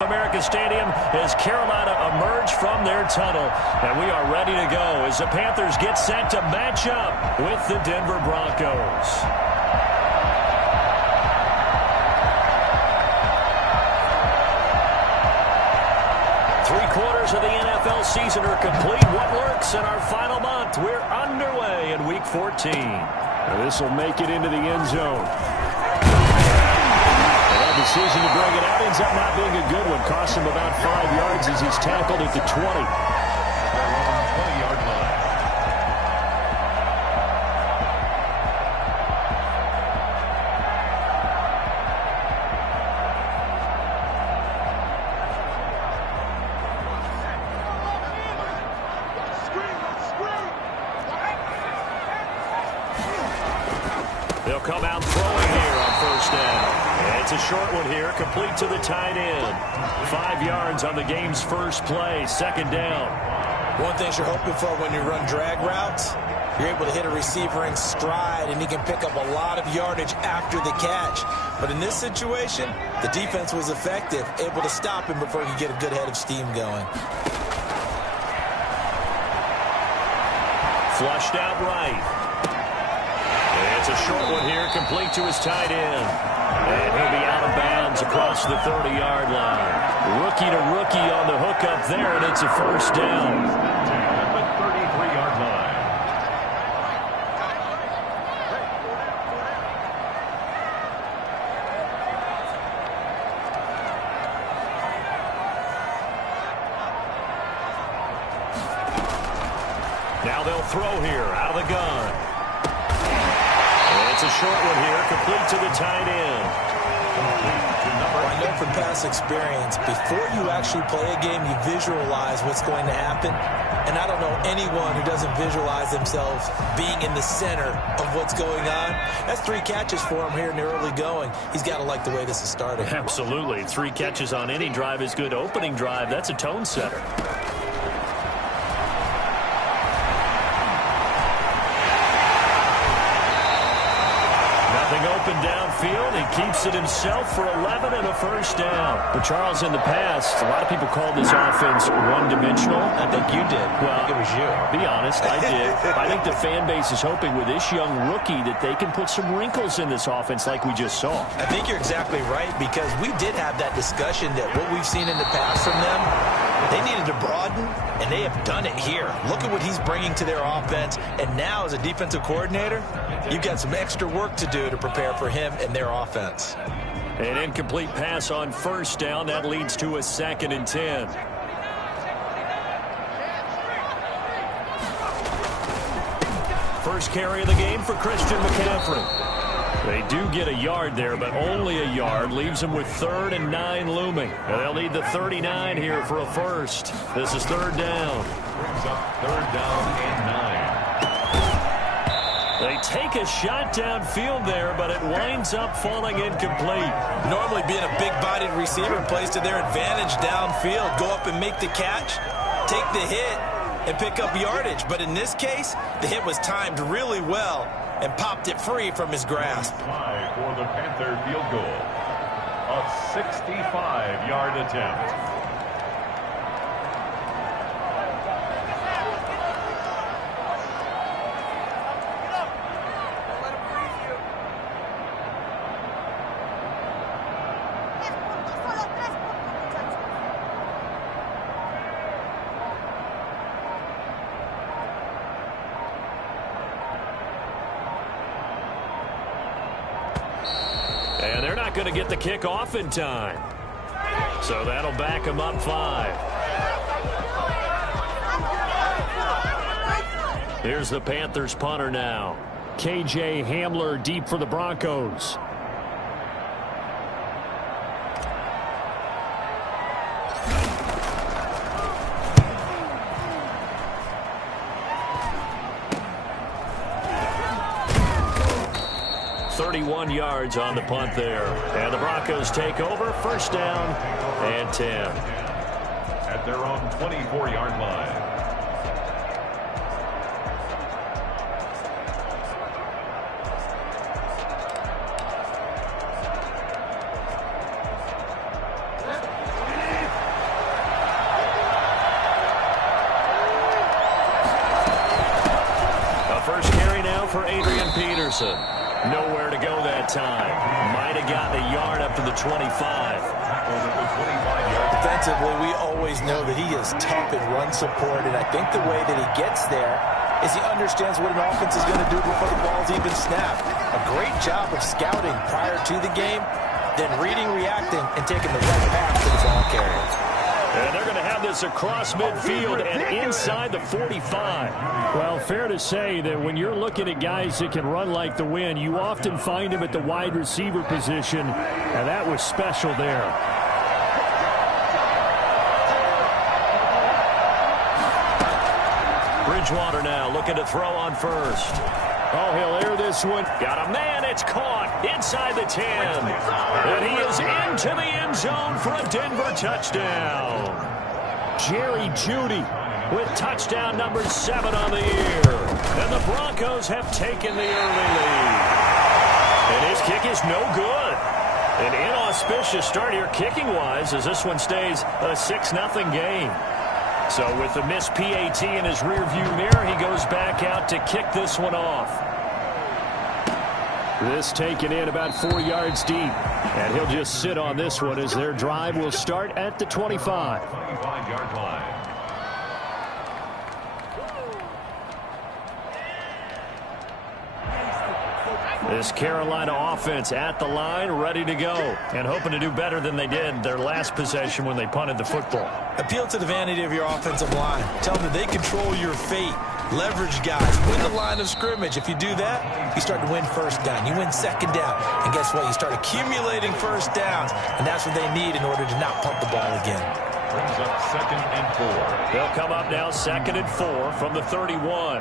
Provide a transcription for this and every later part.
America Stadium as Carolina emerge from their tunnel. And we are ready to go as the Panthers get set to match up with the Denver Broncos. Three-quarters of the NFL season are complete. What lurks in our final month? We're underway in Week 14. This will make it into the end zone. Decision to bring it out ends up not being a good one. Cost him about 5 yards as he's tackled at the 20. 20-yard line. They'll come out throwing here on first down. It's a short one here, complete to the tight end. 5 yards on the game's first play, second down. One thing you're hoping for when you run drag routes, you're able to hit a receiver in stride, and he can pick up a lot of yardage after the catch. But in this situation, the defense was effective, able to stop him before he could get a good head of steam going. Flushed out right. It's a short one here, complete to his tight end. And he'll be out of bounds across the 30-yard line. Rookie to rookie on the hookup there, and it's a first down. At the 33-yard line. Now they'll throw here, out of the gun. It's a short one here, complete to the tight end. I know from past experience, before you actually play a game, you visualize what's going to happen. And I don't know anyone who doesn't visualize themselves being in the center of what's going on. That's 3 catches for him here in the early going. He's got to like the way this is starting. Absolutely. 3 catches on any drive is good. Opening drive, that's a tone setter. Open downfield. He keeps it himself for 11 and a first down. But Charles, in the past, a lot of people called this offense one-dimensional. I think you did. Well, I think it was you. Be honest, I did. I think the fan base is hoping with this young rookie that they can put some wrinkles in this offense like we just saw. I think you're exactly right, because we did have that discussion that what we've seen in the past from them, they needed to broaden, and they have done it here. Look at what he's bringing to their offense, and now as a defensive coordinator, you've got some extra work to do to prepare for him and their offense. An incomplete pass on first down. That leads to a 2nd and 10. First carry of the game for Christian McCaffrey. They do get a yard there, but only a yard. Leaves them with 3rd and 9 looming. And they'll need the 39 here for a first. This is 3rd down. Brings up 3rd down and 9. They take a shot downfield there, but it winds up falling incomplete. Normally being a big-bodied receiver plays to their advantage downfield. Go up and make the catch, take the hit, and pick up yardage. But in this case, the hit was timed really well and popped it free from his grasp. For the Panther field goal. A 65-yard attempt. And they're not going to get the kick off in time. So that'll back them up 5. Here's the Panthers punter now. KJ Hamler deep for the Broncos. .31 yards on the punt there. And the Broncos take over. First down and 10. At their own 24-yard line. Peterson. Nowhere to go that time. Might have gotten a yard up to the 25. Defensively, we always know that he is tough in run support, and I think the way that he gets there is he understands what an offense is going to do before the ball's even snapped. A great job of scouting prior to the game, then reading, reacting, and taking the right path to the ball carrier. And they're going to have this across midfield and inside the 45. Well, fair to say that when you're looking at guys that can run like the wind, you often find them at the wide receiver position, and that was special there. Bridgewater now looking to throw on first. Oh, he'll air this one. Got a man. It's caught inside the 10. And he is into the end zone for a Denver touchdown. Jerry Jeudy with touchdown number 7 on the year. And the Broncos have taken the early lead. And his kick is no good. An inauspicious start here kicking-wise as this one stays a 6-0 game. So with the missed PAT in his rearview mirror, he goes back out to kick this one off. This taken in about 4 yards deep. And he'll just sit on this one as their drive will start at the 25. 25-yard line. This Carolina offense at the line, ready to go, and hoping to do better than they did their last possession when they punted the football. Appeal to the vanity of your offensive line. Tell them that they control your fate. Leverage guys. Win the line of scrimmage. If you do that, you start to win first down. You win second down. And guess what? You start accumulating first downs. And that's what they need in order to not punt the ball again. Brings up 2nd and 4. They'll come up now 2nd and 4 from the 31.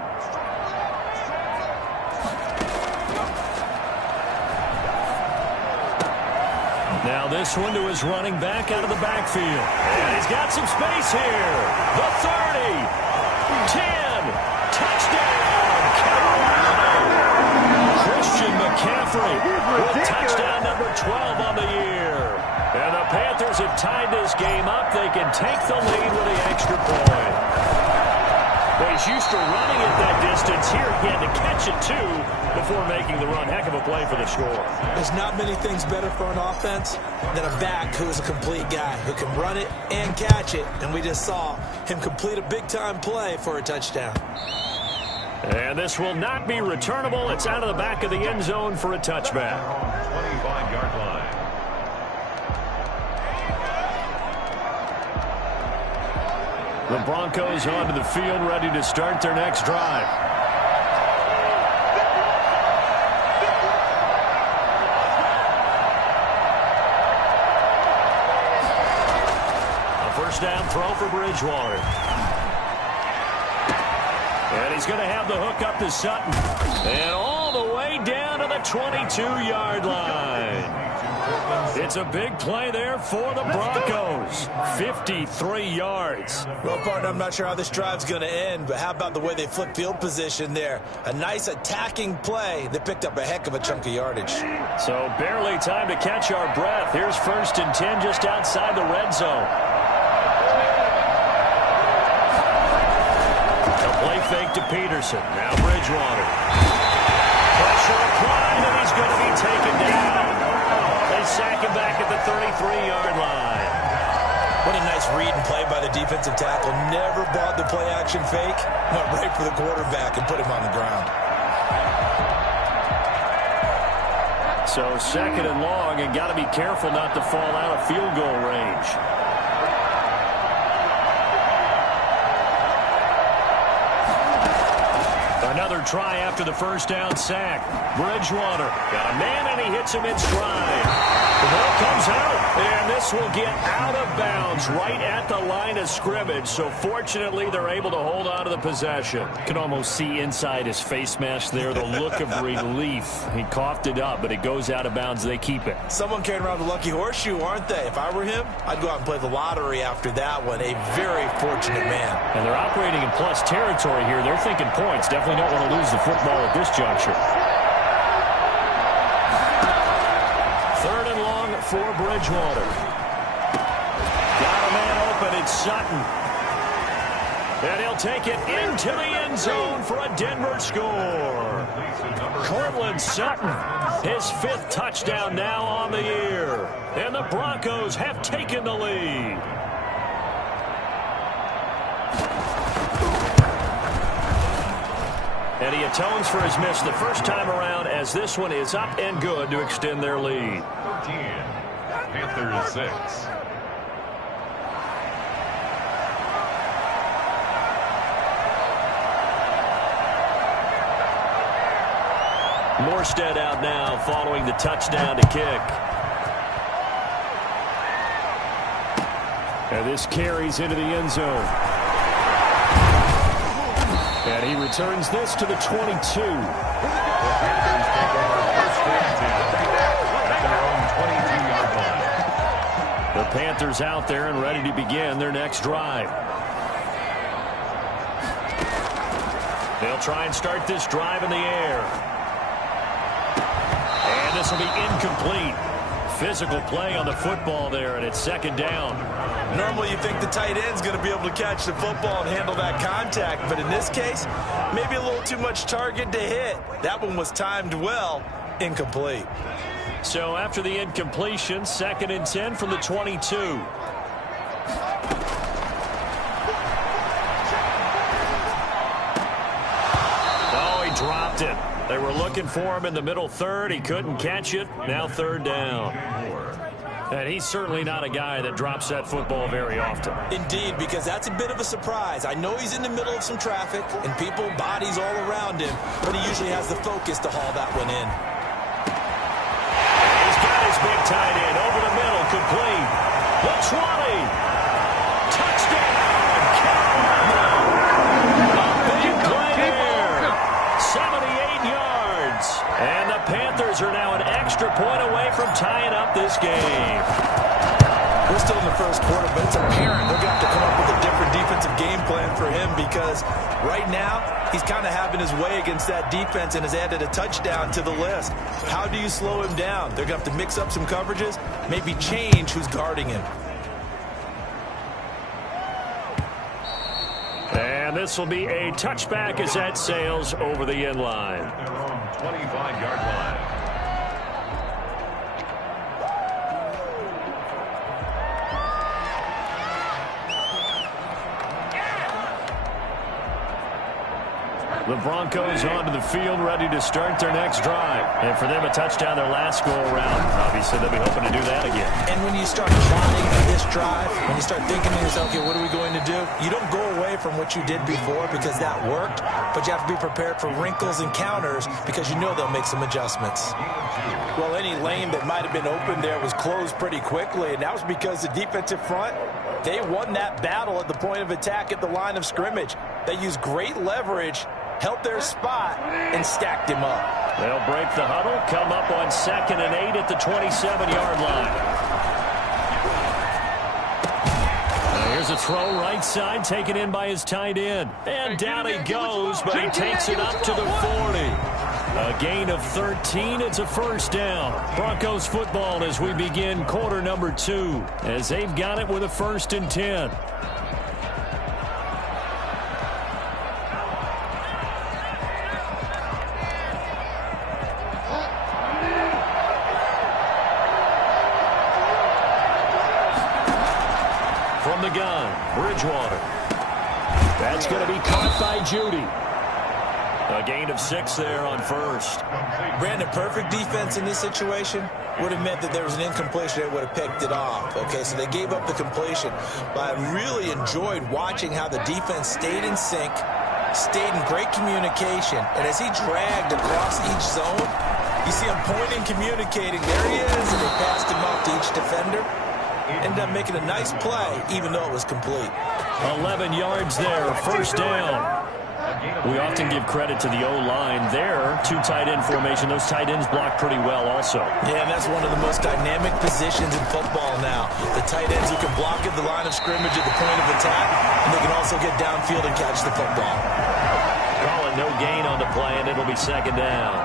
Now this one to his running back out of the backfield. And he's got some space here. The 30. 10. Touchdown, Carolina. Christian McCaffrey with touchdown number 12 on the year. And the Panthers have tied this game up. They can take the lead with the extra point. Well, he's used to running at that distance. Here he had to catch it, too, before making the run. Heck of a play for the score. There's not many things better for an offense than a back who is a complete guy who can run it and catch it. And we just saw him complete a big-time play for a touchdown. And this will not be returnable. It's out of the back of the end zone for a touchback. 25-yard line. The Broncos onto the field, ready to start their next drive. A first down throw for Bridgewater. And he's going to have the hook up to Sutton. And all the way down to the 22-yard line. It's a big play there for the Broncos. 53 yards. Well, partner, I'm not sure how this drive's going to end, but how about the way they flip field position there? A nice attacking play that picked up a heck of a chunk of yardage. So barely time to catch our breath. Here's 1st and 10 just outside the red zone. A play fake to Peterson. Now Bridgewater. Pressure applied, and he's going to be taken down. They sack him back at the 33-yard line. What a nice read and play by the defensive tackle. Never bought the play-action fake. Went right for the quarterback and put him on the ground. So 2nd and long, and got to be careful not to fall out of field goal range. Another try after the first down sack. Bridgewater got a man, and he hits him in stride. The ball comes out, and this will get out of bounds right at the line of scrimmage. So fortunately, they're able to hold on to the possession. You can almost see inside his face mask there the look of relief. He coughed it up, but it goes out of bounds. They keep it. Someone carrying around the lucky horseshoe, aren't they? If I were him, I'd go out and play the lottery after that one. A very fortunate man. And they're operating in plus territory here. They're thinking points. Definitely don't want to lose the football at this juncture. 3rd and long for Bridgewater. Got a man open. It's Sutton. And he'll take it into the end zone for a Denver score. Cortland Sutton, his 5th touchdown now on the year. And the Broncos have taken the lead. And he atones for his miss the first time around, as this one is up and good to extend their lead. 13, Panthers 6. Morstead out now following the touchdown to kick. And this carries into the end zone. And he returns this to the 22. The Panthers out there and ready to begin their next drive. They'll try and start this drive in the air. And this will be incomplete. Physical play on the football there, and it's 2nd down. Normally you think the tight end's going to be able to catch the football and handle that contact, but in this case, maybe a little too much target to hit. That one was timed well, incomplete. So after the incompletion, 2nd and 10 from the 22. Oh, he dropped it. They were looking for him in the middle third. He couldn't catch it. Now 3rd down. And he's certainly not a guy that drops that football very often. Indeed, because that's a bit of a surprise. I know he's in the middle of some traffic and people, bodies all around him, but he usually has the focus to haul that one in. He's got his big tight end over the middle, complete. The 20. Touchdown, Carolina. A big play there. 78 yards. And the Panthers are now an extra point away from tying up this game. We're still in the first quarter, but it's apparent they're going to have to come up with a different defensive game plan for him, because right now he's kind of having his way against that defense and has added a touchdown to the list. How do you slow him down? They're going to have to mix up some coverages, maybe change who's guarding him. And this will be a touchback as that sails over the end line. Their own 25-yard line. The Broncos onto the field, ready to start their next drive. And for them, a touchdown their last go-around. Obviously, they'll be hoping to do that again. And when you start plotting this drive, when you start thinking to yourself, okay, what are we going to do? You don't go away from what you did before because that worked, but you have to be prepared for wrinkles and counters because you know they'll make some adjustments. Well, any lane that might have been open there was closed pretty quickly, and that was because the defensive front, they won that battle at the point of attack at the line of scrimmage. They used great leverage, held their spot, and stacked him up. They'll break the huddle, come up on 2nd and 8 at the 27-yard line. Now here's a throw right side, taken in by his tight end. And down he goes, but he takes it up to the 40. A gain of 13. It's a 1st down. Broncos football as we begin quarter number 2, as they've got it with a 1st and 10. From the gun, Bridgewater. That's going to be caught by Judy. A gain of 6 there on 1st. Brandon, perfect defense in this situation would have meant that there was an incompletion that would have picked it off. Okay, so they gave up the completion. But I really enjoyed watching how the defense stayed in sync, stayed in great communication. And as he dragged across each zone, you see him pointing, communicating. There he is, and they passed him off to each defender. Ended up making a nice play, even though it was complete. 11 yards there, 1st down. We often give credit to the O-line there. 2 tight end formation. Those tight ends block pretty well also. Yeah, and that's one of the most dynamic positions in football now. The tight ends who can block at the line of scrimmage at the point of attack, and they can also get downfield and catch the football. Call it no gain on the play, and it'll be 2nd down.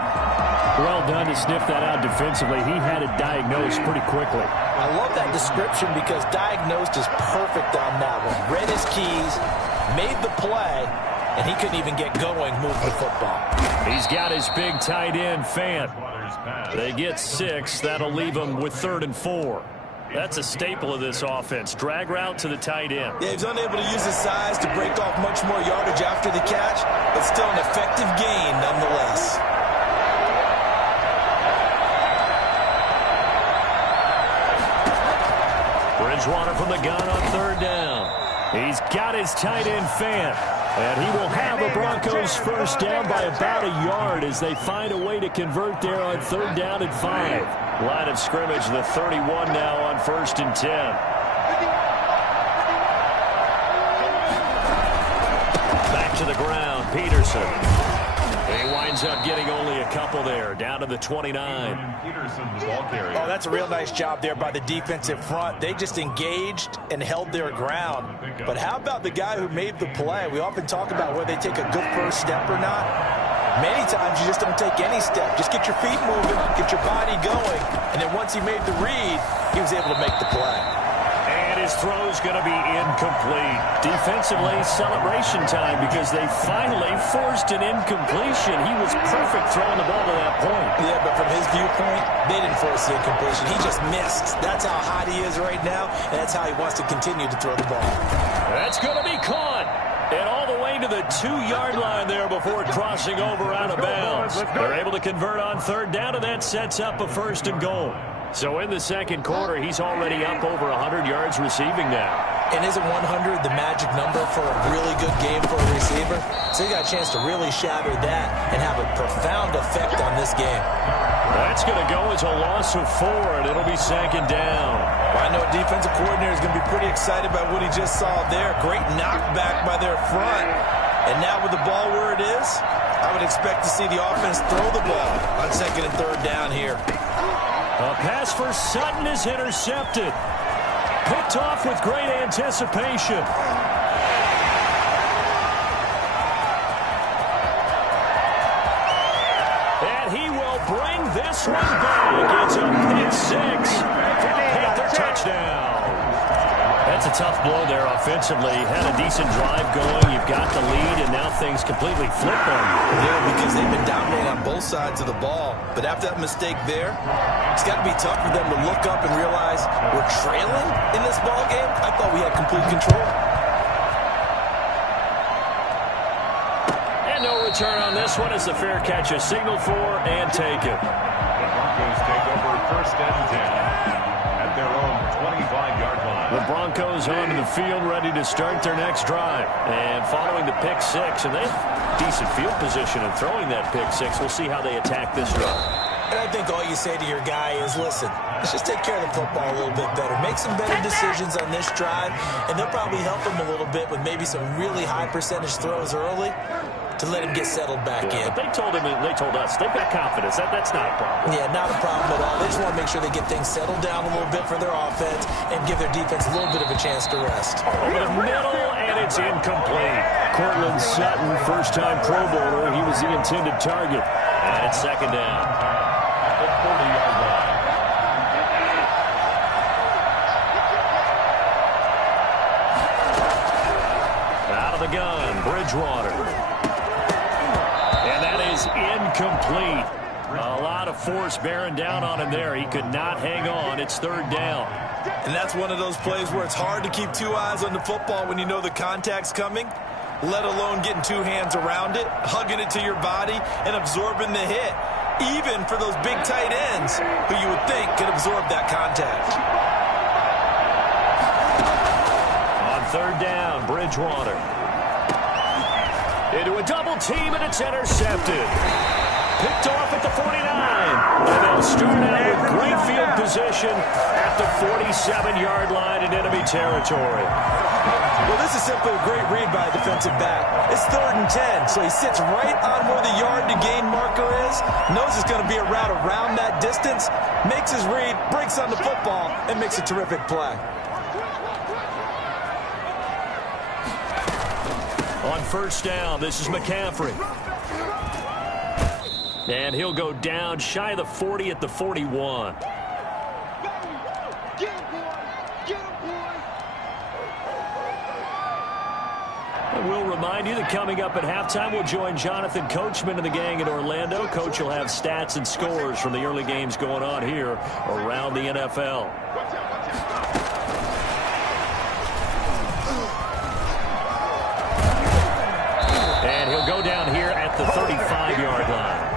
Well done to sniff that out defensively. He had it diagnosed pretty quickly. I love that description because diagnosed is perfect on that one. Read his keys, made the play, and he couldn't even get going moving the football. He's got his big tight end, Fant. They get 6. That'll leave him with 3rd and 4. That's a staple of this offense. Drag route to the tight end. Yeah, he's unable to use his size to break off much more yardage after the catch, but still an effective gain nonetheless. Bridgewater from the gun on 3rd down. He's got his tight end, Fant. And he will have the Broncos first down by about a yard as they find a way to convert there on 3rd down and 5. Line of scrimmage, the 31 now on 1st and 10. Back to the ground, Peterson. He winds up getting only a couple there, down to the 29. Oh, that's a real nice job there by the defensive front. They just engaged and held their ground. But how about the guy who made the play? We often talk about whether they take a good first step or not. Many times you just don't take any step. Just get your feet moving, get your body going, and then once he made the read, he was able to make the play. And his throw's going to be incomplete. Defensively, celebration time because they finally forced an incompletion. He was perfect throwing the ball to that point. Yeah, but from his viewpoint, they didn't force the incompletion. He just missed. That's how hot he is right now, and that's how he wants to continue to throw the ball. That's going to be caught. And all the way to the 2-yard line there before crossing over out of bounds. They're able to convert on 3rd down, and that sets up a 1st and goal. So in the second quarter, he's already up over 100 yards receiving now. And isn't 100 the magic number for a really good game for a receiver? So he got a chance to really shatter that and have a profound effect on this game. That's going to go as a loss of 4, and it'll be 2nd down. Well, I know a defensive coordinator is going to be pretty excited by what he just saw there. Great knockback by their front. And now with the ball where it is, I would expect to see the offense throw the ball on 2nd and 3rd down here. A pass for Sutton is intercepted. Picked off with great anticipation. And he will bring this one back. It's a pick 6 for the Panther touchdown. That's a tough blow there offensively. Had a decent drive going. You've got the lead, and now things completely flip on you. Yeah, because they've been dominating on both sides of the ball. But after that mistake there, it's got to be tough for them to look up and realize we're trailing in this ball game. I thought we had complete control. And no return on this one as the fair catch is signaled for and taken. The Broncos take over 1st and 10 at their own 25-yard line. The Broncos onto the field ready to start their next drive. And following the pick 6, and they have decent field position in throwing that pick 6. We'll see how they attack this drive. And I think all you say to your guy is, listen, let's just take care of the football a little bit better. Make some better decisions on this drive, and they'll probably help him a little bit with maybe some really high percentage throws early to let him get settled back in. But they told us, they've got confidence. That's not a problem. Yeah, not a problem at all. They just want to make sure they get things settled down a little bit for their offense and give their defense a little bit of a chance to rest. Over the middle, and it's incomplete. Cortland Sutton, first-time Pro Bowler. He was the intended target. And it's 2nd down. The 40-yard line. Out of the gun, Bridgewater. And that is incomplete. A lot of force bearing down on him there. He could not hang on. It's 3rd down. And that's one of those plays where it's hard to keep 2 eyes on the football when you know the contact's coming, let alone getting 2 hands around it, hugging it to your body, and absorbing the hit, even for those big tight ends who you would think could absorb that contact. On 3rd down, Bridgewater. Into a double team, and it's intercepted. Picked off at the 49. And they'll start out with great field position at the 47-yard line in enemy territory. Well, this is simply a great read by a defensive back. It's 3rd and 10, so he sits right on where the yard-to-gain marker is, knows it's going to be a route around that distance, makes his read, breaks on the football, and makes a terrific play. On 1st down, this is McCaffrey. And he'll go down shy of the 40 at the 41. And we'll remind you that coming up at halftime, we'll join Jonathan Coachman and the gang in Orlando. Coach will have stats and scores from the early games going on here around the NFL. And he'll go down here at the 35-yard line.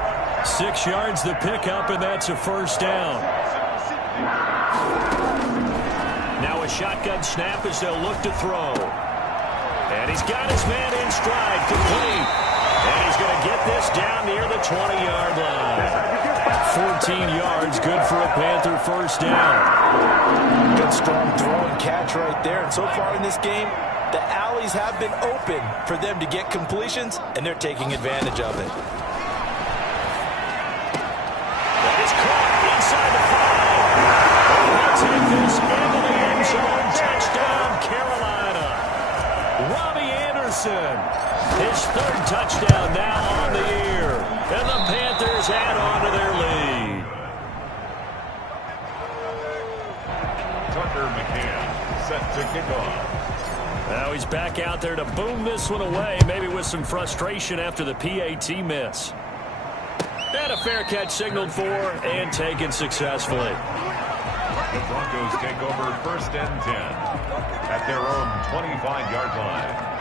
6 yards the pickup, and that's a first down. Now a shotgun snap as they'll look to throw. And he's got his man in stride, complete. And he's going to get this down near the 20-yard line. 14 yards, good for a Panther first down. Good strong throw and catch right there. And so far in this game, the alleys have been open for them to get completions, and they're taking advantage of it. That is caught inside the 5. And he'll take this into the end zone. Touchdown, Carolina. Robbie Anderson, his 3rd touchdown now on the year. And the Panthers add on to their lead. Tucker McCann set to kick off. Now he's back out there to boom this one away, maybe with some frustration after the PAT miss. And a fair catch signaled for and taken successfully. The Broncos take over 1st and 10 at their own 25-yard line.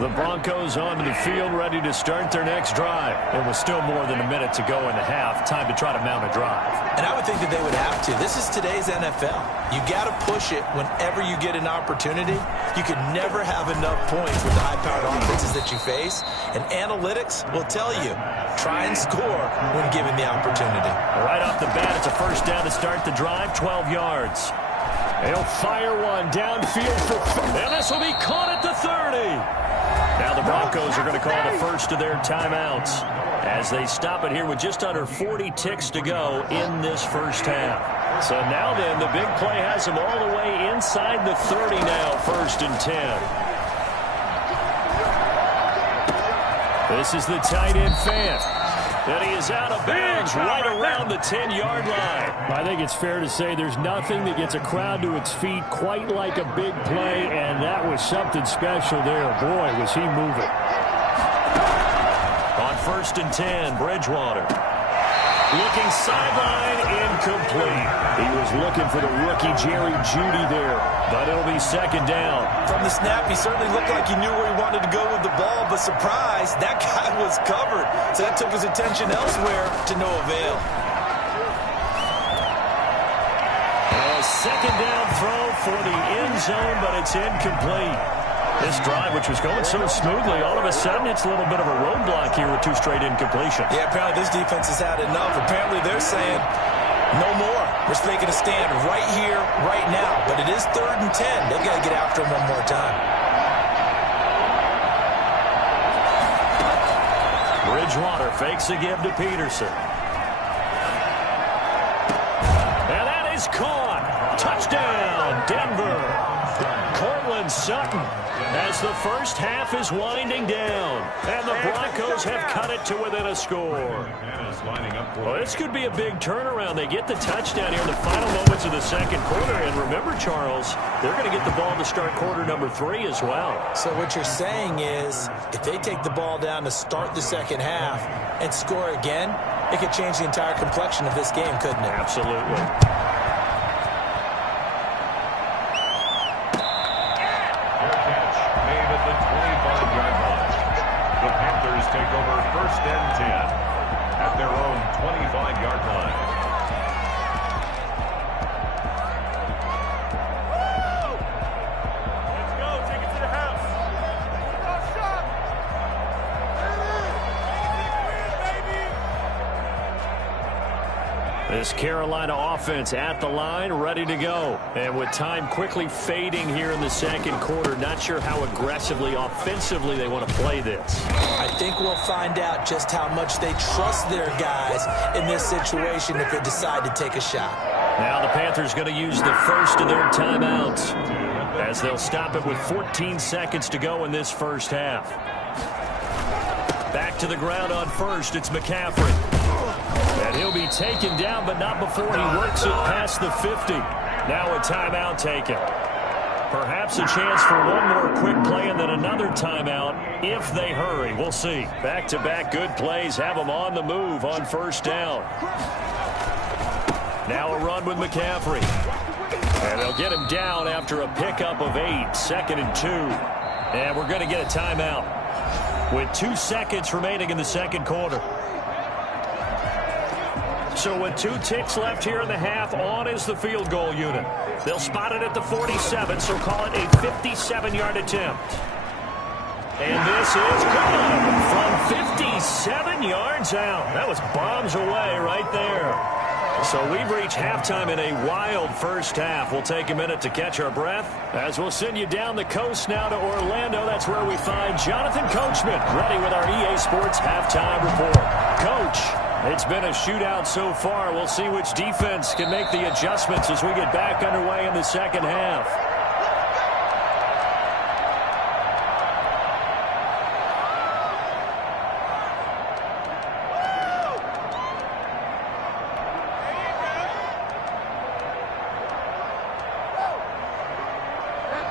The Broncos onto the field, ready to start their next drive. And with still more than a minute to go in the half, time to try to mount a drive. And I would think that they would have to. This is today's NFL. You got to push it whenever you get an opportunity. You can never have enough points with the high-powered offenses that you face. And analytics will tell you, try and score when given the opportunity. Right off the bat, it's a first down to start the drive, 12 yards. He'll fire one downfield for, and this will be caught at the 30. Now the Broncos are going to call the first of their timeouts as they stop it here with just under 40 ticks to go in this first half. So now then, the big play has them all the way inside the 30 now, 1st and 10. This is the tight end Fant. And he is out of bounds right around the 10-yard line. I think it's fair to say there's nothing that gets a crowd to its feet quite like a big play, and that was something special there. Boy, was he moving. On 1st and 10, Bridgewater. Looking sideline, incomplete. He was looking for the rookie Jerry Jeudy there, but it'll be 2nd down. From the snap, he certainly looked like he knew where he wanted to go with the ball, but surprise, that guy was covered. So that took his attention elsewhere to no avail. A 2nd down throw for the end zone, but it's incomplete. This drive, which was going so smoothly, all of a sudden it's a little bit of a roadblock here with 2 straight incompletions. Yeah, apparently this defense has had enough. Apparently they're saying no more. We're making a stand right here, right now. But it is 3rd and 10. They've got to get after him one more time. Bridgewater fakes a give to Peterson. And that is caught. Touchdown, Denver. Cortland Sutton as the first half is winding down. And the Broncos have cut it to within a score. Well, this could be a big turnaround. They get the touchdown here in the final moments of the 2nd quarter. And remember, Charles, they're going to get the ball to start quarter number 3 as well. So what you're saying is if they take the ball down to start the 2nd half and score again, it could change the entire complexion of this game, couldn't it? Absolutely. The Panthers take over 1st and 10 at their own 25-yard line. Let's go. Take it to the house. This Carolina offense at the line, ready to go. And with time quickly fading here in the 2nd quarter, not sure how aggressively, offensively they want to play this. I think we'll find out just how much they trust their guys in this situation if they decide to take a shot. Now the Panthers going to use the first of their timeouts as they'll stop it with 14 seconds to go in this first half. Back to the ground on first. It's McCaffrey. And he'll be taken down, but not before he works it past the 50. Now a timeout taken. Perhaps a chance for one more quick play and then another timeout if they hurry. We'll see. Back-to-back good plays have them on the move on first down. Now a run with McCaffrey. And they'll get him down after a pickup of 8. 2nd and 2. And we're going to get a timeout with 2 seconds remaining in the second quarter. So with 2 ticks left here in the half, on is the field goal unit. They'll spot it at the 47, so call it a 57-yard attempt. And this is good from 57 yards out. That was bombs away right there. So we've reached halftime in a wild first half. We'll take a minute to catch our breath as we'll send you down the coast now to Orlando. That's where we find Jonathan Coachman ready with our EA Sports halftime report. Coach, it's been a shootout so far. We'll see which defense can make the adjustments as we get back underway in the second half.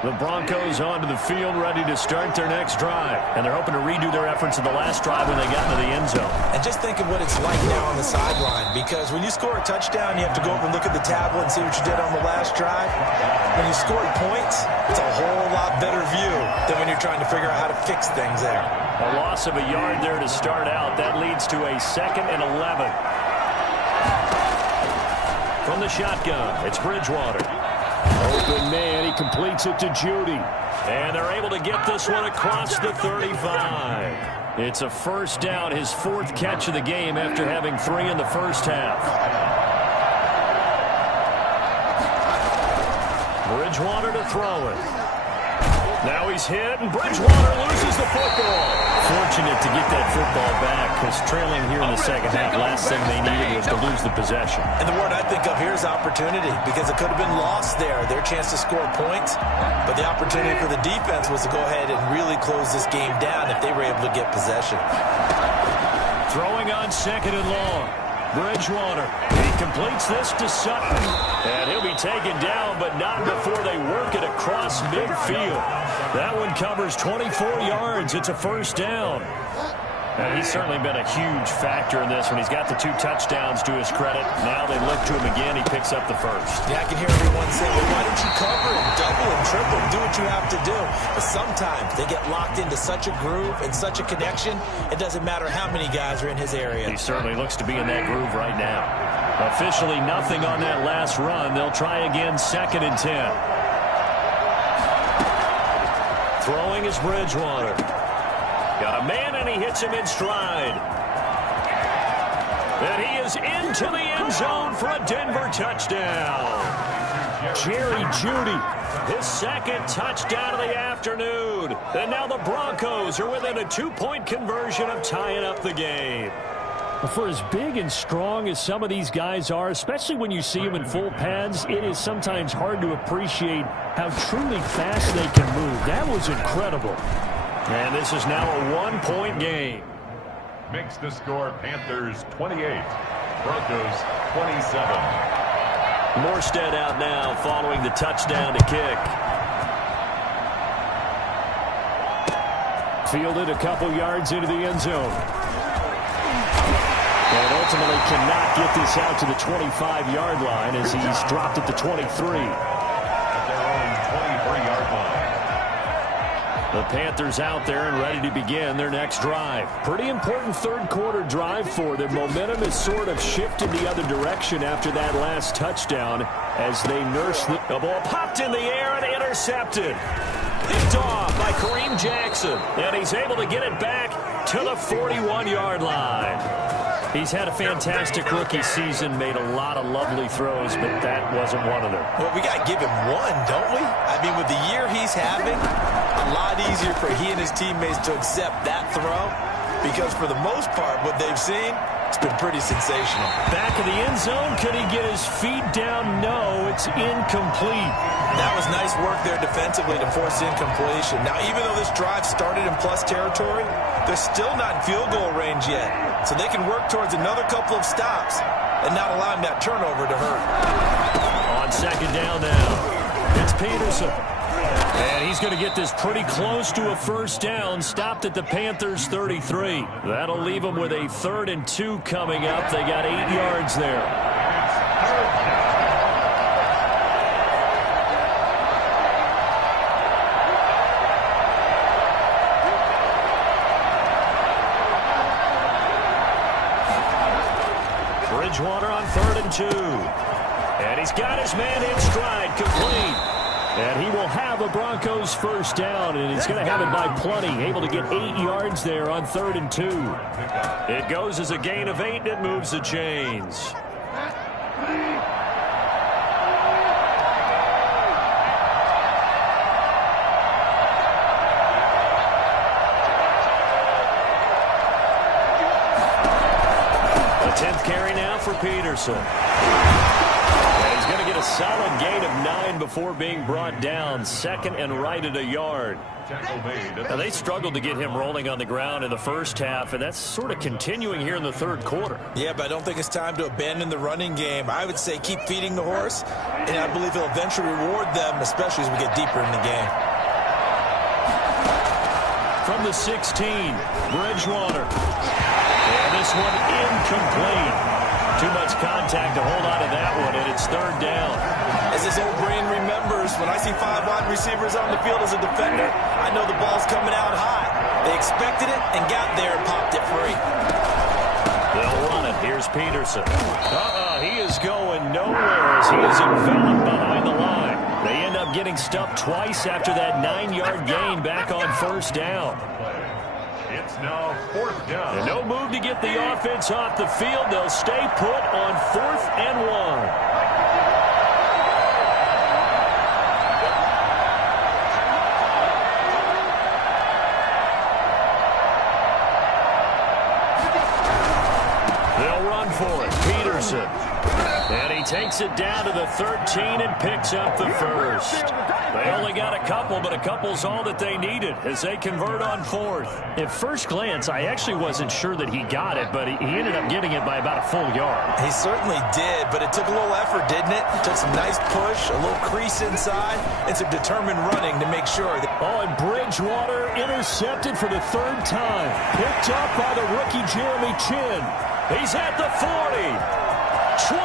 The Broncos onto the field, ready to start their next drive. And they're hoping to redo their efforts in the last drive when they got into the end zone. And just think of what it's like now on the sideline, because when you score a touchdown, you have to go over and look at the tablet and see what you did on the last drive. When you scored points, it's a whole lot better view than when you're trying to figure out how to fix things there. A loss of a yard there to start out. That leads to a 2nd and 11. From the shotgun, it's Bridgewater. Open man, he completes it to Judy. And they're able to get this one across the 35. It's a first down, his 4th catch of the game after having 3 in the first half. Bridgewater to throw it. Now he's hit, and Bridgewater loses the football. Fortunate to get that football back, because trailing here in the second half, last thing they needed was to lose the possession. And the word I think of here is opportunity, because it could have been lost there, their chance to score points. But the opportunity for the defense was to go ahead and really close this game down if they were able to get possession. Throwing on 2nd and long. Bridgewater. He completes this to Sutton. And he'll be taken down, but not before they work it across midfield. That one covers 24 yards. It's a first down. And he's certainly been a huge factor in this when he's got the 2 touchdowns to his credit. Now they look to him again. He picks up the first. Yeah, I can hear everyone saying, well, why don't you cover him, double him, triple him, do what you have to do. But sometimes they get locked into such a groove and such a connection, it doesn't matter how many guys are in his area. He certainly looks to be in that groove right now. Officially nothing on that last run. They'll try again, 2nd and 10. Throwing is Bridgewater. Got a man, and he hits him in stride. And he is into the end zone for a Denver touchdown. Jerry Jeudy, his 2nd touchdown of the afternoon. And now the Broncos are within a 2-point conversion of tying up the game. For as big and strong as some of these guys are, especially when you see them in full pads, it is sometimes hard to appreciate how truly fast they can move. That was incredible. And this is now a 1-point game. Makes the score Panthers 28, Broncos 27. Morstead out now following the touchdown to kick. Fielded a couple yards into the end zone. And ultimately cannot get this out to the 25-yard line as he's dropped at the 23. At their own 23-yard line. The Panthers out there and ready to begin their next drive. Pretty important third-quarter drive for them. Momentum has sort of shifted the other direction after that last touchdown as they nurse the ball. Popped in the air and intercepted. Picked off by Kareem Jackson. And he's able to get it back to the 41-yard line. He's had a fantastic rookie season, made a lot of lovely throws, but that wasn't one of them. Well, we got to give him one, don't we? I mean, with the year he's having, a lot easier for he and his teammates to accept that throw because for the most part, what they've seen, It's been pretty sensational. Back of the end zone. Can he get his feet down? No, it's incomplete. That was nice work there defensively to force the incompletion. Now, even though this drive started in plus territory, they're still not in field goal range yet. So they can work towards another couple of stops and not allowing that turnover to hurt. On second down now, it's Peterson. And he's going to get this pretty close to a first down. Stopped at the Panthers' 33. That'll leave them with a 3rd and 2 coming up. They got 8 yards there. Bridgewater on 3rd and 2. And he's got his man in stride, complete. And he will have a Broncos first down, and he's going to have it by plenty. Able to get 8 yards there on 3rd and 2. It goes as a gain of 8, and it moves the chains. A 10th carry now for Peterson. He's going to get a solid gain of 9 before being brought down. 2nd and right at a yard. Now, they struggled to get him rolling on the ground in the first half, and that's sort of continuing here in the 3rd quarter. Yeah, but I don't think it's time to abandon the running game. I would say keep feeding the horse, and I believe he'll eventually reward them, especially as we get deeper in the game. From the 16, Bridgewater. And this one incomplete. Too much contact to hold on to that one, and it's 3rd down. As his old brain remembers, when I see 5 wide receivers on the field as a defender, I know the ball's coming out high. They expected it and got there and popped it free. They'll run it. Here's Peterson. He is going nowhere as he is enveloped behind the line. They end up getting stuffed twice after that 9-yard gain back on 1st down. It's now 4th down. And no move to get the offense off the field. They'll stay put on 4th and 1. They'll run for it. Peterson. And he takes it down to the 13 and picks up the first. They only got a couple, but a couple's all that they needed as they convert on 4th. At first glance, I actually wasn't sure that he got it, but he ended up getting it by about a full yard. He certainly did, but it took a little effort, didn't it? Took some nice push, a little crease inside, and some determined running to make sure. And Bridgewater intercepted for the 3rd time. Picked up by the rookie Jeremy Chin. He's at the 40. 20,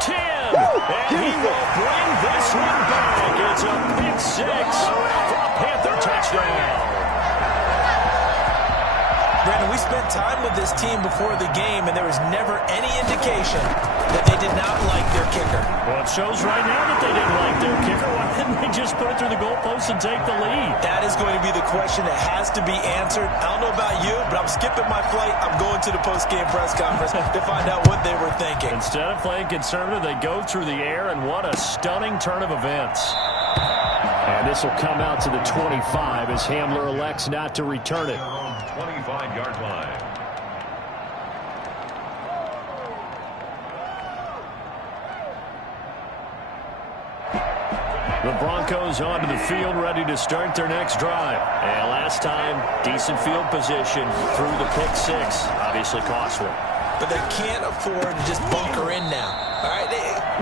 10, and he will bring this one back. It's a pick 6 for a Panther touchdown. Brandon, we spent time with this team before the game, and there was never any indication that they did not like their kicker. Well, it shows right now that they didn't like their kicker. Why didn't they just put it through the goalpost and take the lead? That is going to be the question that has to be answered. I don't know about you, but I'm skipping my flight. I'm going to the post-game press conference to find out what they were thinking. Instead of playing conservative, they go through the air, and what a stunning turn of events. And this will come out to the 25 as Hamler elects not to return it. 25-yard line. The Broncos onto the field, ready to start their next drive. And last time, decent field position through the pick 6. Obviously costly. But they can't afford to just bunker in now. All right,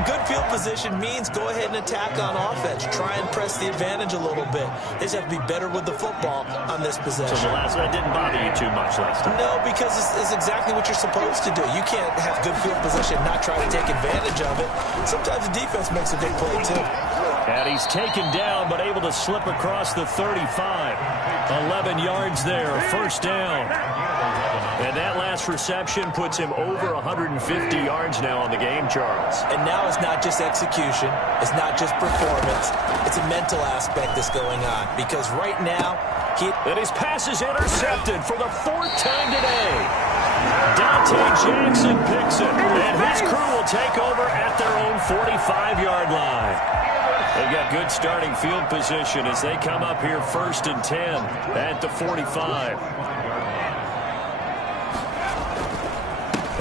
good field position means go ahead and attack on offense. Try and press the advantage a little bit. They just have to be better with the football on this possession. So the last one didn't bother you too much last time? No, because it's exactly what you're supposed to do. You can't have good field position and not try to take advantage of it. Sometimes the defense makes a big play, too. And he's taken down, but able to slip across the 35. 11 yards there, first down. And that last reception puts him over 150 yards now on the game, Charles. And now it's not just execution. It's not just performance. It's a mental aspect that's going on. Because right now, and his pass is intercepted for the 4th time today. Dante Jackson picks it. And his crew will take over at their own 45-yard line. They've got good starting field position as they come up here 1st and 10 at the 45.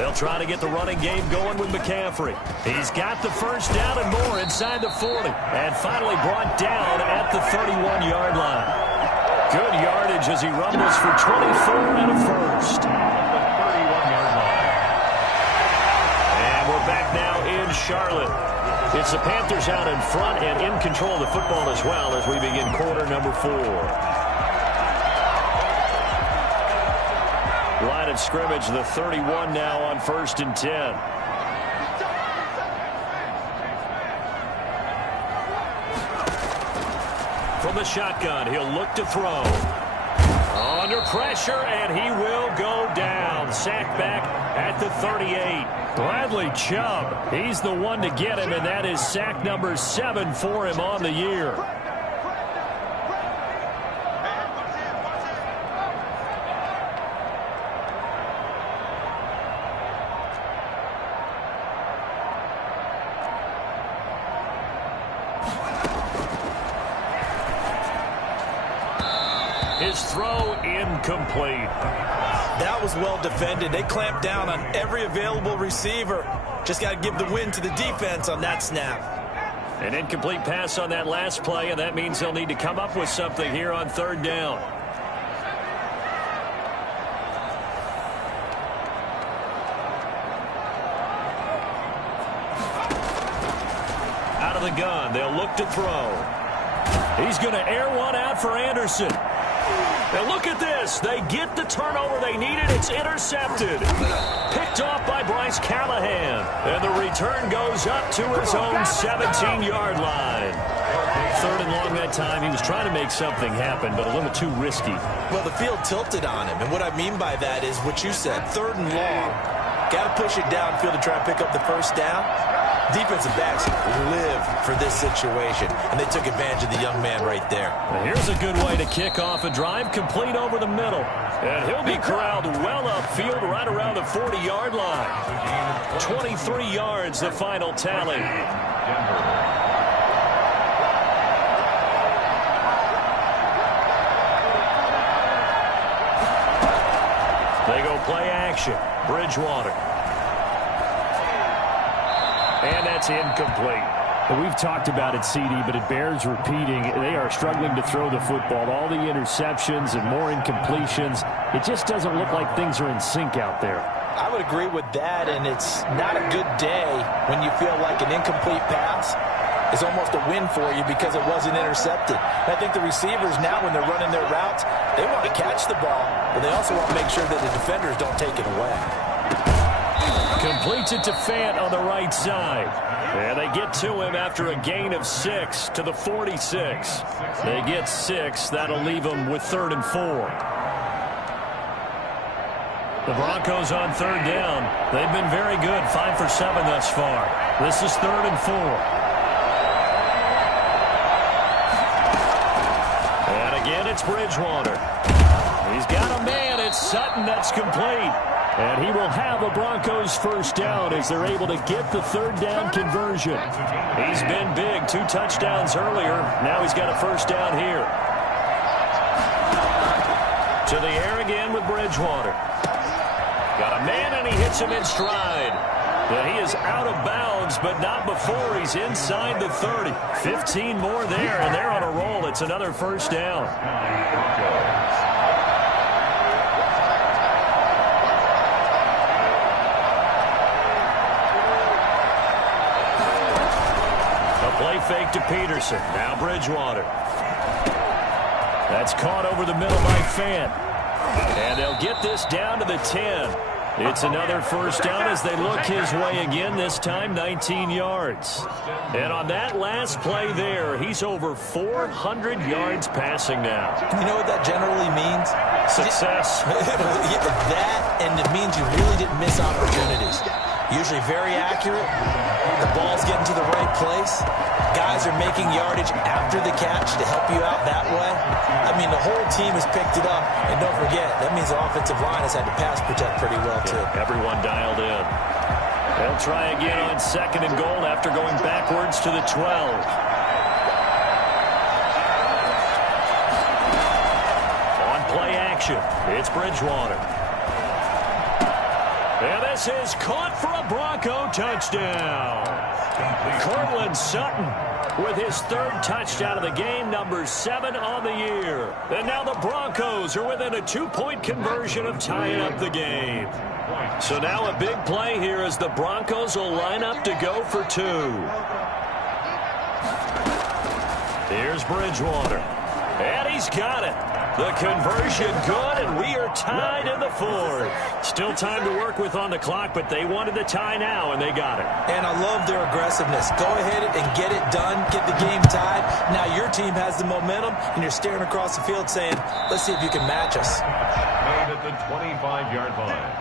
They'll try to get the running game going with McCaffrey. He's got the first down and more inside the 40. And finally brought down at the 31-yard line. Good yardage as he rumbles for 24 and a first. The 31-yard line. And we're back now in Charlotte. It's the Panthers out in front and in control of the football as well as we begin quarter number 4. Line of scrimmage, the 31 now on 1st and 10. From the shotgun, he'll look to throw. Under pressure, and he will go down. Sacked back at the 38. Bradley Chubb, he's the one to get him, and that is sack number 7 for him on the year. His throw incomplete. That was well defended. They clamped down on every available receiver. Just got to give the win to the defense on that snap. An incomplete pass on that last play, and that means they'll need to come up with something here on 3rd down. Out of the gun, they'll look to throw. He's going to air one out for Anderson. And look at this. They get the turnover they needed. It's intercepted. Picked off by Bryce Callahan. And the return goes up to his own 17-yard line. 3rd and long that time. He was trying to make something happen, but a little too risky. Well, the field tilted on him. And what I mean by that is what you said. 3rd and long. Got to push it downfield to try and pick up the first down. Defensive backs live for this situation, and they took advantage of the young man right there. And here's a good way to kick off a drive, complete over the middle. And he'll be corralled well upfield right around the 40-yard line. 23 yards, the final tally. They go play action. Bridgewater. And that's incomplete. We've talked about it, CD, but it bears repeating. They are struggling to throw the football. All the interceptions and more incompletions. It just doesn't look like things are in sync out there. I would agree with that, and it's not a good day when you feel like an incomplete pass is almost a win for you because it wasn't intercepted. And I think the receivers now, when they're running their routes, they want to catch the ball, but they also want to make sure that the defenders don't take it away. Completes it to Fant on the right side. And they get to him after a gain of 6 to the 46. They get 6. That'll leave them with 3rd and 4. The Broncos on 3rd down. They've been very good. 5 for 7 thus far. This is 3rd and 4. And again, it's Bridgewater. He's got a man. It's Sutton. That's complete. And he will have a Broncos first down as they're able to get the 3rd down conversion. He's been big. 2 touchdowns earlier. Now he's got a first down here. To the air again with Bridgewater. Got a man, and he hits him in stride. And he is out of bounds, but not before he's inside the 30. 15 more there, and they're on a roll. It's another first down. Play fake to Peterson. Now Bridgewater. That's caught over the middle by Fant. And they'll get this down to the 10. It's another first down as they look his way again, this time 19 yards. And on that last play there, he's over 400 yards passing now. You know what that generally means? Success. That, and it means you really didn't miss opportunities. Usually very accurate. The ball's getting to the right place. Guys are making yardage after the catch to help you out that way. I mean, the whole team has picked it up. And don't forget, that means the offensive line has had to pass protect pretty well, too. Yeah, everyone dialed in. They'll try again on 2nd and goal after going backwards to the 12. On play action, it's Bridgewater. And this is caught for a Bronco touchdown. Cortland Sutton with his third touchdown of the game, number 7 on the year. And now the Broncos are within a 2-point conversion of tying up the game. So now a big play here as the Broncos will line up to go for 2. Here's Bridgewater. And he's got it. The conversion good, and we are tied in the 4th. Still time to work with on the clock, but they wanted the tie now, and they got it. And I love their aggressiveness. Go ahead and get it done, get the game tied. Now your team has the momentum, and you're staring across the field saying, let's see if you can match us. Made at the 25-yard line.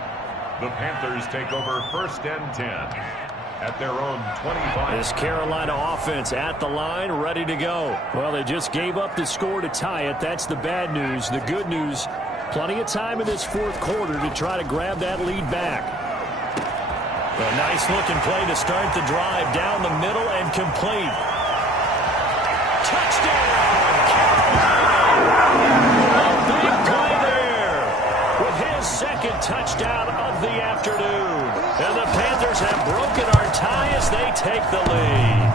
The Panthers take over 1st and 10. At their own 25. This Carolina offense at the line, ready to go. Well, they just gave up the score to tie it. That's the bad news. The good news, plenty of time in this 4th quarter to try to grab that lead back. A nice-looking play to start the drive down the middle and complete. Touchdown, Carolina! A big play there with his 2nd touchdown of the afternoon. And the Panthers have broken our tie as they take the lead.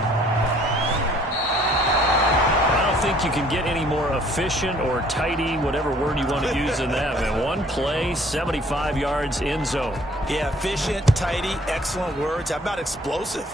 I don't think you can get any more efficient or tidy, whatever word you want to use in that. Man, one play, 75 yards in zone. Yeah, efficient, tidy, excellent words. How about explosive?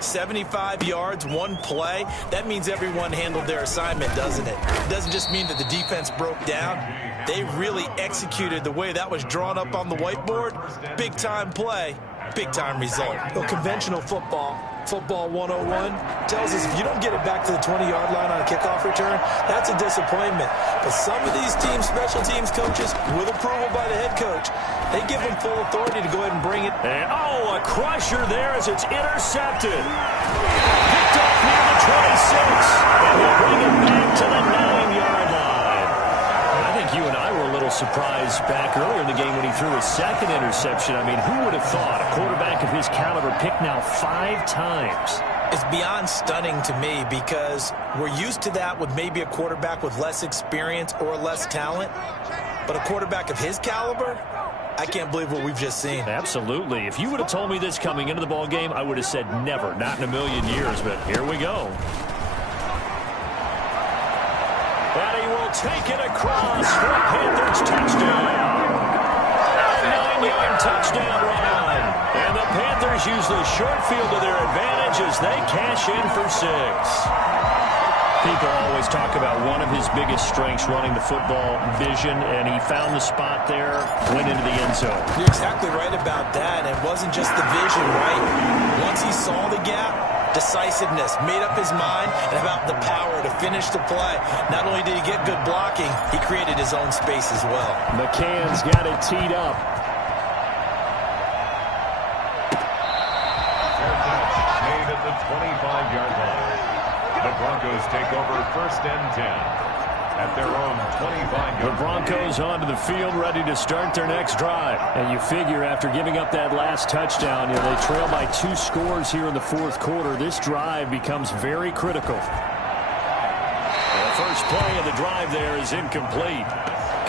75 yards, one play. That means everyone handled their assignment, doesn't it? It doesn't just mean that the defense broke down. They really executed the way that was drawn up on the whiteboard. Big-time play, big-time result. Well, conventional football 101, tells us if you don't get it back to the 20-yard line on a kickoff return, that's a disappointment. But some of these teams, special teams coaches, with approval by the head coach, they give them full authority to go ahead and bring it. And, a crusher there as it's intercepted. Picked off near the 26. And they'll bring it back to the 9-yard line. I think you and I were a little surprised back earlier in the game when he threw his 2nd interception. I mean, who would have thought a quarterback of his caliber picked now 5 times? It's beyond stunning to me because we're used to that with maybe a quarterback with less experience or less talent. But a quarterback of his caliber, I can't believe what we've just seen. Absolutely. If you would have told me this coming into the ball game, I would have said never, not in a million years. But here we go. And he will take it across for a Panthers touchdown. A 9-yard touchdown run. And the Panthers use the short field to their advantage as they cash in for 6. People always talk about one of his biggest strengths running the football, vision, and he found the spot there, went into the end zone. You're exactly right about that. It wasn't just the vision, right? Once he saw the gap, decisiveness, made up his mind, and about the power to finish the play. Not only did he get good blocking, he created his own space as well. McCann's got it teed up. Fair catch made at the 25-yard line. The Broncos take over 1st and 10 at their own 25-yard line. The Broncos onto the field, ready to start their next drive. And you figure after giving up that last touchdown, they trail by 2 scores here in the 4th quarter. This drive becomes very critical. The first play of the drive there is incomplete.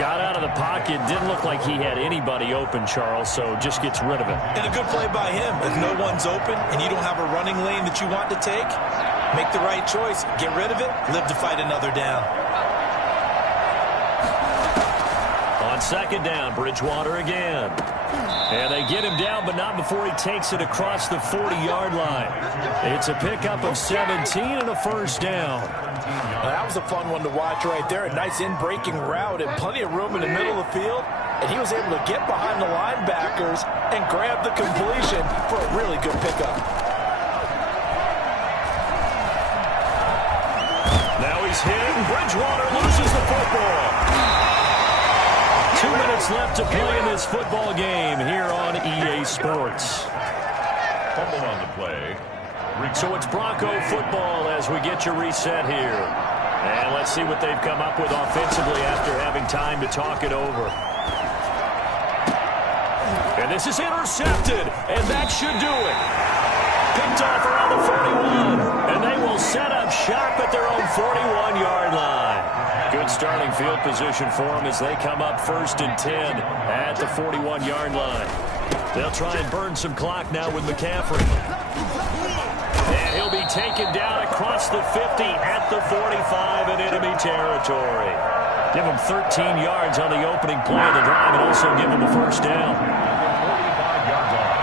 Got out of the pocket, didn't look like he had anybody open, Charles, so just gets rid of it. And a good play by him. If no one's open and you don't have a running lane that you want to take, make the right choice. Get rid of it. Live to fight another down. On 2nd down, Bridgewater again. And they get him down, but not before he takes it across the 40-yard line. It's a pickup of 17 and a 1st down. Well, that was a fun one to watch right there. A nice in-breaking route and plenty of room in the middle of the field. And he was able to get behind the linebackers and grab the completion for a really good pickup. Now he's hit, and Bridgewater loses the football. 2 minutes left to play in this football game here on EA Sports. Fumble on the play. So it's Bronco football as we get you reset here. And let's see what they've come up with offensively after having time to talk it over. And this is intercepted, and that should do it. Picked off around the 41, and they will set up shop at their own 41-yard line. Good starting field position for them as they come up 1st and 10 at the 41-yard line. They'll try and burn some clock now with McCaffrey. And he'll be taken down across the 50 at the 45 in enemy territory. Give him 13 yards on the opening play of the drive and also give him a first down. 45-yard line.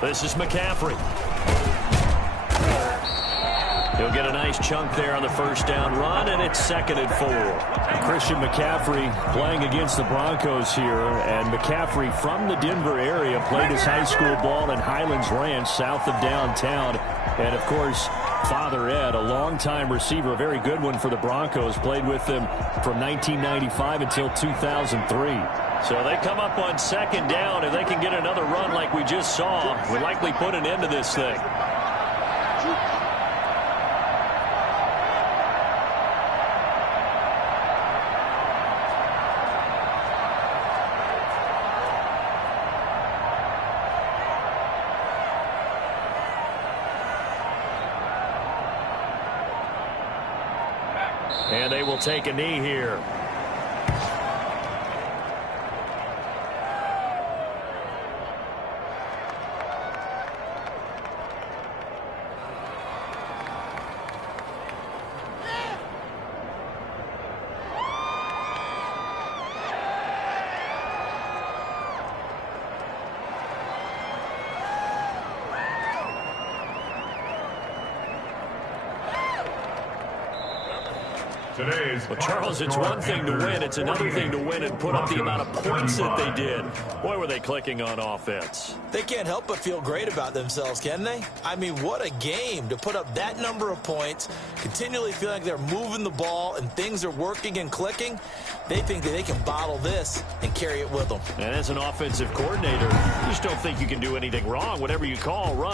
This is McCaffrey. He'll get a nice chunk there on the first down run, and it's 2nd and 4. Christian McCaffrey playing against the Broncos here, and McCaffrey from the Denver area played his high school ball in Highlands Ranch south of downtown. And, of course, Father Ed, a longtime receiver, a very good one for the Broncos, played with them from 1995 until 2003. So they come up on 2nd down, and they can get another run like we just saw. Would likely put an end to this thing. And they will take a knee here. Well, Charles, it's one thing to win. It's another thing to win and put up the amount of points that they did. Boy, were they clicking on offense. They can't help but feel great about themselves, can they? I mean, what a game to put up that number of points, continually feeling like they're moving the ball and things are working and clicking. They think that they can bottle this and carry it with them. And as an offensive coordinator, you just don't think you can do anything wrong. Whatever you call, run.